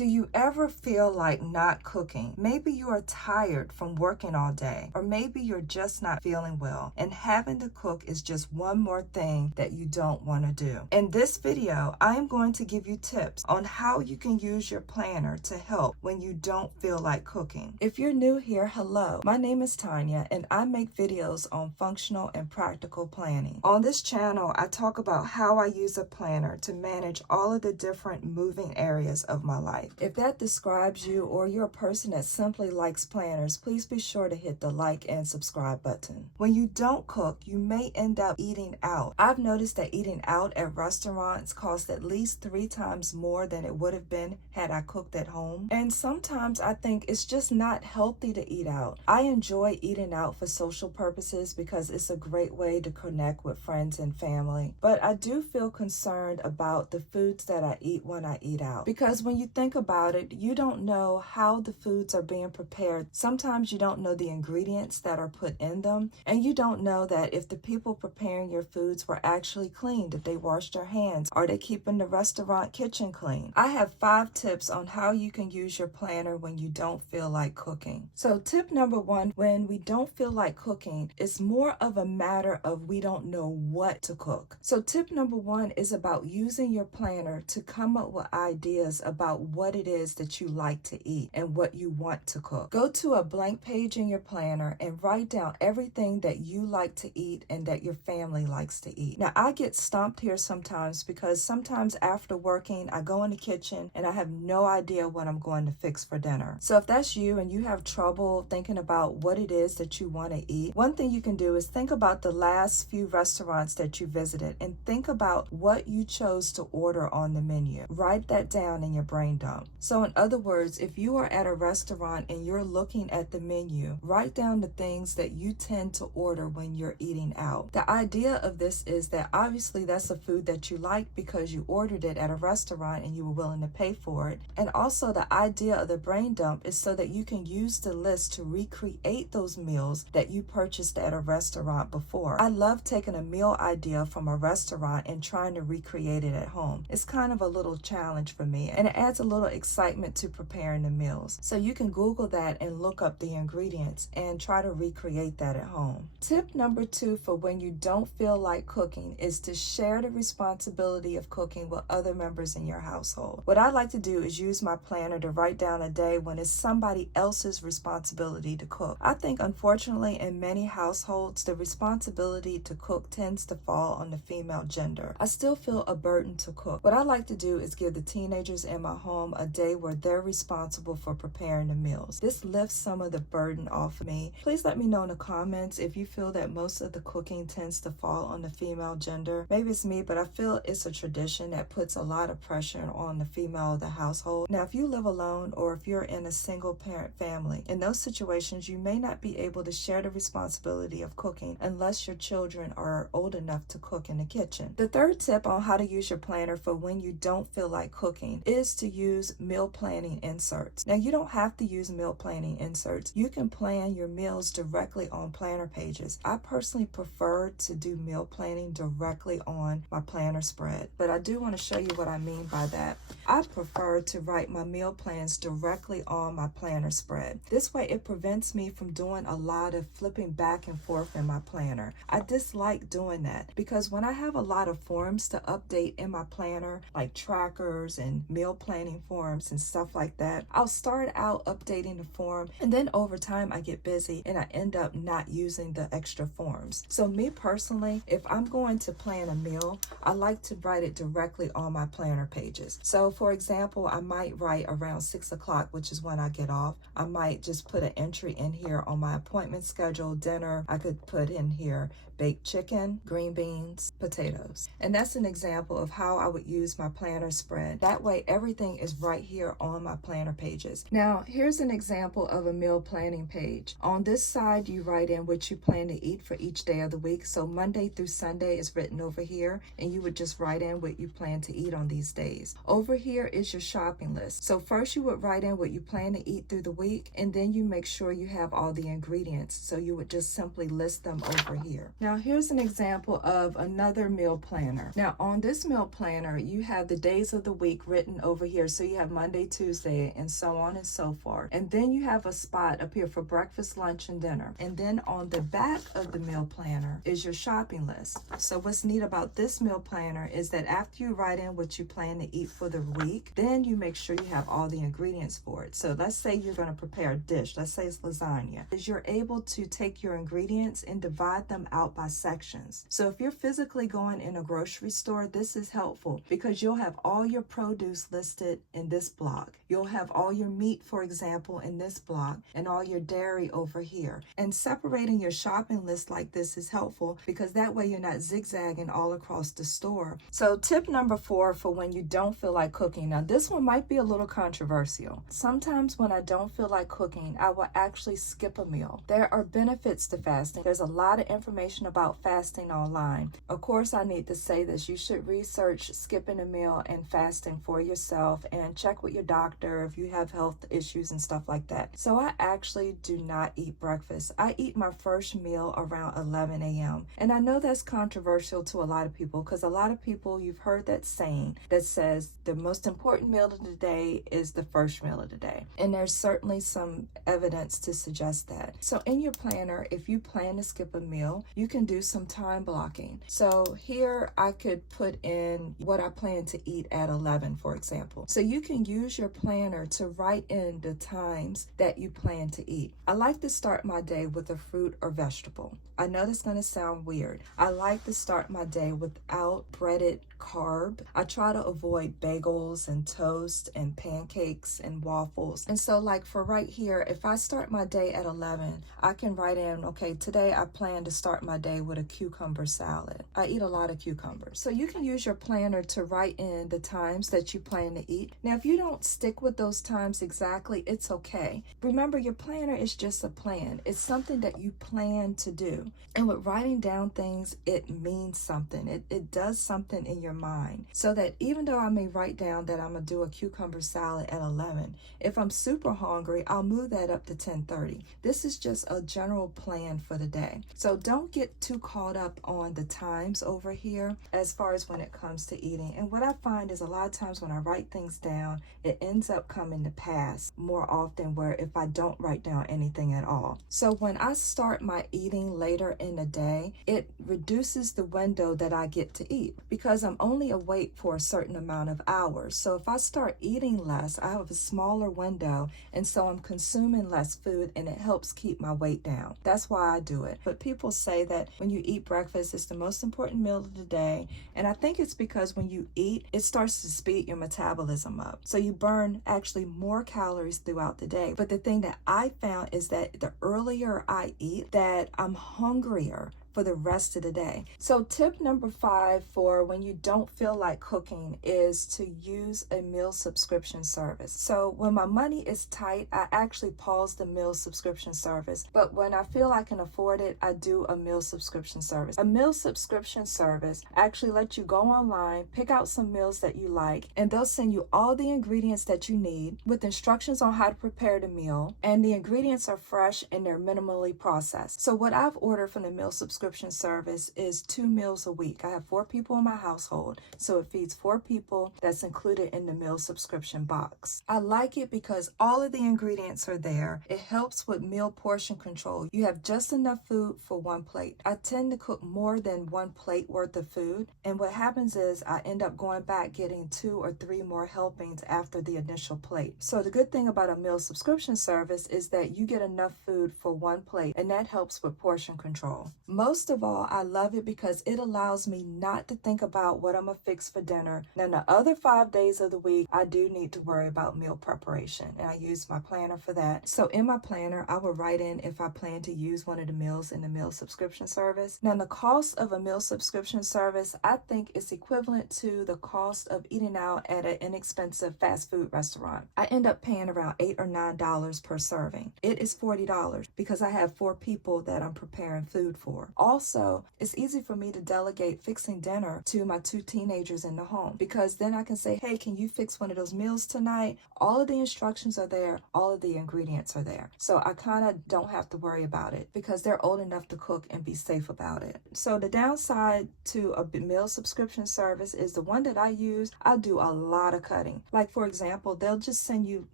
Do you ever feel like not cooking? Maybe you are tired from working all day, or maybe you're just not feeling well, and having to cook is just one more thing that you don't want to do. In this video, I am going to give you tips on how you can use your planner to help when you don't feel like cooking. If you're new here, hello. My name is Tonya, and I make videos on functional and practical planning. On this channel, I talk about how I use a planner to manage all of the different moving areas of my life. If that describes you, or you're a person that simply likes planners, please be sure to hit the like and subscribe button. When you don't cook, you may end up eating out. I've noticed that eating out at restaurants costs at least 3 times more than it would have been had I cooked at home. And sometimes I think it's just not healthy to eat out. I enjoy eating out for social purposes because it's a great way to connect with friends and family. But I do feel concerned about the foods that I eat when I eat out. Because when you think about it, you don't know how the foods are being prepared. Sometimes you don't know the ingredients that are put in them, and you don't know that if the people preparing your foods were actually clean, if they washed their hands, are they keeping the restaurant kitchen clean. I have 5 tips on how you can use your planner when you don't feel like cooking. So tip number 1, when we don't feel like cooking, it's more of a matter of we don't know what to cook. So tip number 1 is about using your planner to come up with ideas about what it is that you like to eat and what you want to cook. Go to a blank page in your planner and write down everything that you like to eat and that your family likes to eat. Now, I get stumped here sometimes because sometimes after working, I go in the kitchen and I have no idea what I'm going to fix for dinner. So if that's you and you have trouble thinking about what it is that you want to eat, one thing you can do is think about the last few restaurants that you visited and think about what you chose to order on the menu. Write that down in your brain dump. So in other words, if you are at a restaurant and you're looking at the menu, write down the things that you tend to order when you're eating out. The idea of this is that obviously that's a food that you like because you ordered it at a restaurant and you were willing to pay for it. And also the idea of the brain dump is so that you can use the list to recreate those meals that you purchased at a restaurant before. I love taking a meal idea from a restaurant and trying to recreate it at home. It's kind of a little challenge for me, and it adds a little excitement to preparing the meals. So you can Google that and look up the ingredients and try to recreate that at home. Tip number 2 for when you don't feel like cooking is to share the responsibility of cooking with other members in your household. What I like to do is use my planner to write down a day when it's somebody else's responsibility to cook. I think unfortunately in many households, the responsibility to cook tends to fall on the female gender. I still feel a burden to cook. What I like to do is give the teenagers in my home a day where they're responsible for preparing the meals. This lifts some of the burden off of me. Please let me know in the comments if you feel that most of the cooking tends to fall on the female gender. Maybe it's me, but I feel it's a tradition that puts a lot of pressure on the female of the household. Now, if you live alone or if you're in a single parent family, in those situations, you may not be able to share the responsibility of cooking unless your children are old enough to cook in the kitchen. The third tip on how to use your planner for when you don't feel like cooking is to use meal planning inserts. Now, you don't have to use meal planning inserts. You can plan your meals directly on planner pages. I personally prefer to do meal planning directly on my planner spread, but I do want to show you what I mean by that. I prefer to write my meal plans directly on my planner spread. This way it prevents me from doing a lot of flipping back and forth in my planner. I dislike doing that because when I have a lot of forms to update in my planner, like trackers and meal planning forms and stuff like that, I'll start out updating the form and then over time I get busy and I end up not using the extra forms. So me personally, if I'm going to plan a meal, I like to write it directly on my planner pages. So for example, I might write around 6 o'clock, which is when I get off. I might just put an entry in here on my appointment schedule, dinner. I could put in here baked chicken, green beans, potatoes. And that's an example of how I would use my planner spread. That way everything is right here on my planner pages. Now, here's an example of a meal planning page. On this side, you write in what you plan to eat for each day of the week. So Monday through Sunday is written over here, and you would just write in what you plan to eat on these days. Over here is your shopping list. So first you would write in what you plan to eat through the week, and then you make sure you have all the ingredients. So you would just simply list them over here. Now here's an example of another meal planner. Now on this meal planner, you have the days of the week written over here. So So you have Monday, Tuesday, and so on and so forth. And then you have a spot up here for breakfast, lunch, and dinner. And then on the back of the meal planner is your shopping list. So what's neat about this meal planner is that after you write in what you plan to eat for the week, then you make sure you have all the ingredients for it. So let's say you're going to prepare a dish. Let's say it's lasagna. Is you're able to take your ingredients and divide them out by sections. So if you're physically going in a grocery store, this is helpful because you'll have all your produce listed in this block. You'll have all your meat, for example, in this block, and all your dairy over here. And separating your shopping list like this is helpful because that way you're not zigzagging all across the store. So tip number 4 for when you don't feel like cooking. Now this one might be a little controversial. Sometimes when I don't feel like cooking, I will actually skip a meal. There are benefits to fasting. There's a lot of information about fasting online. Of course, I need to say this. You should research skipping a meal and fasting for yourself and check with your doctor if you have health issues and stuff like that. So I actually do not eat breakfast. I eat my first meal around 11 a.m. And I know that's controversial to a lot of people because a lot of people, you've heard that saying that says the most important meal of the day is the first meal of the day. And there's certainly some evidence to suggest that. So in your planner, if you plan to skip a meal, you can do some time blocking. So here I could put in what I plan to eat at 11, for example. So you can use your planner to write in the times that you plan to eat. I like to start my day with a fruit or vegetable. I know that's going to sound weird. I like to start my day without breaded carb. I try to avoid bagels and toast and pancakes and waffles. And so like for right here, if I start my day at 11, I can write in, okay, today I plan to start my day with a cucumber salad. I eat a lot of cucumbers. So you can use your planner to write in the times that you plan to eat. Now, if you don't stick with those times exactly, it's okay. Remember, your planner is just a plan. It's something that you plan to do. And with writing down things, it means something. It does something in your mind. So that even though I may write down that I'm going to do a cucumber salad at 11, if I'm super hungry, I'll move that up to 10:30. This is just a general plan for the day. So don't get too caught up on the times over here as far as when it comes to eating. And what I find is a lot of times when I write things down, it ends up coming to pass more often where if I don't write down anything at all. So when I start my eating later in the day, it reduces the window that I get to eat because I'm only awake for a certain amount of hours. So if I start eating less, I have a smaller window, and so I'm consuming less food, and it helps keep my weight down. That's why I do it. But people say that when you eat breakfast, it's the most important meal of the day, and I think it's because when you eat, it starts to speed your metabolism up. So you burn actually more calories throughout the day. But the thing that I found is that the earlier I eat, that I'm hungrier for the rest of the day. So tip number 5 for when you don't feel like cooking is to use a meal subscription service. So when my money is tight, I actually pause the meal subscription service. But when I feel I can afford it, I do a meal subscription service. A meal subscription service actually lets you go online, pick out some meals that you like, and they'll send you all the ingredients that you need with instructions on how to prepare the meal. And the ingredients are fresh and they're minimally processed. So what I've ordered from the meal subscription service is 2 meals a week. I have 4 people in my household, so it feeds 4 people. That's included in the meal subscription box. I like it because all of the ingredients are there. It helps with meal portion control. You have just enough food for 1 plate. I tend to cook more than 1 plate worth of food, and what happens is I end up going back getting 2 or 3 more helpings after the initial plate. So the good thing about a meal subscription service is that you get enough food for 1 plate, and that helps with portion control. Most of all, I love it because it allows me not to think about what I'm gonna fix for dinner. Now, the other 5 days of the week, I do need to worry about meal preparation, and I use my planner for that. So in my planner, I will write in if I plan to use one of the meals in the meal subscription service. Now, the cost of a meal subscription service, I think is equivalent to the cost of eating out at an inexpensive fast food restaurant. I end up paying around $8 or $9 per serving. It is $40 because I have 4 people that I'm preparing food for. Also, it's easy for me to delegate fixing dinner to my 2 teenagers in the home, because then I can say, hey, can you fix one of those meals tonight? All of the instructions are there. All of the ingredients are there. So I kind of don't have to worry about it because they're old enough to cook and be safe about it. So the downside to a meal subscription service is the one that I use, I do a lot of cutting. Like, for example, they'll just send you,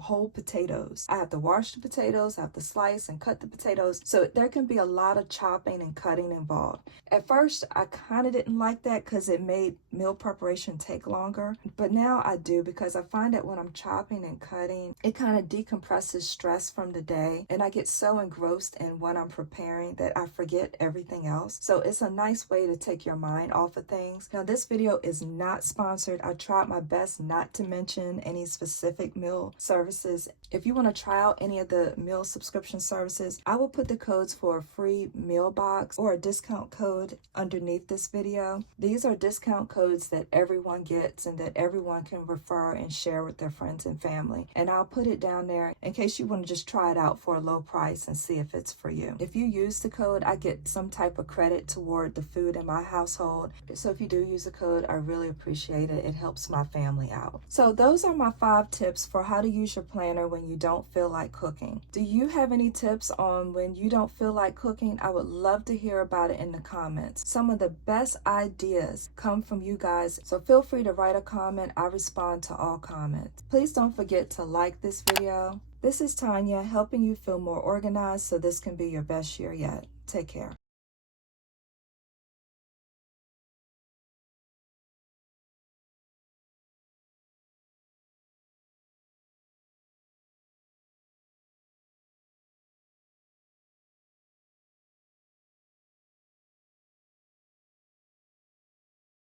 whole potatoes. I have to wash the potatoes, I have to slice and cut the potatoes. So there can be a lot of chopping and cutting involved. At first, I kind of didn't like that because it made meal preparation take longer. But now I do, because I find that when I'm chopping and cutting, it kind of decompresses stress from the day. And I get so engrossed in what I'm preparing that I forget everything else. So it's a nice way to take your mind off of things. Now, this video is not sponsored. I tried my best not to mention any specific meal services. If you want to try out any of the meal subscription services, I will put the codes for a free meal box or a discount code underneath this video. These are discount codes that everyone gets and that everyone can refer and share with their friends and family. And I'll put it down there in case you want to just try it out for a low price and see if it's for you. If you use the code, I get some type of credit toward the food in my household. So if you do use the code, I really appreciate it. It helps my family out. So those are my 5 tips for how to use your planner when you don't feel like cooking. Do you have any tips on when you don't feel like cooking? I would love to hear about it in the comments. Some of the best ideas come from you guys, so feel free to write a comment. I respond to all comments. Please don't forget to like this video. This is Tonya, helping you feel more organized so this can be your best year yet. Take care.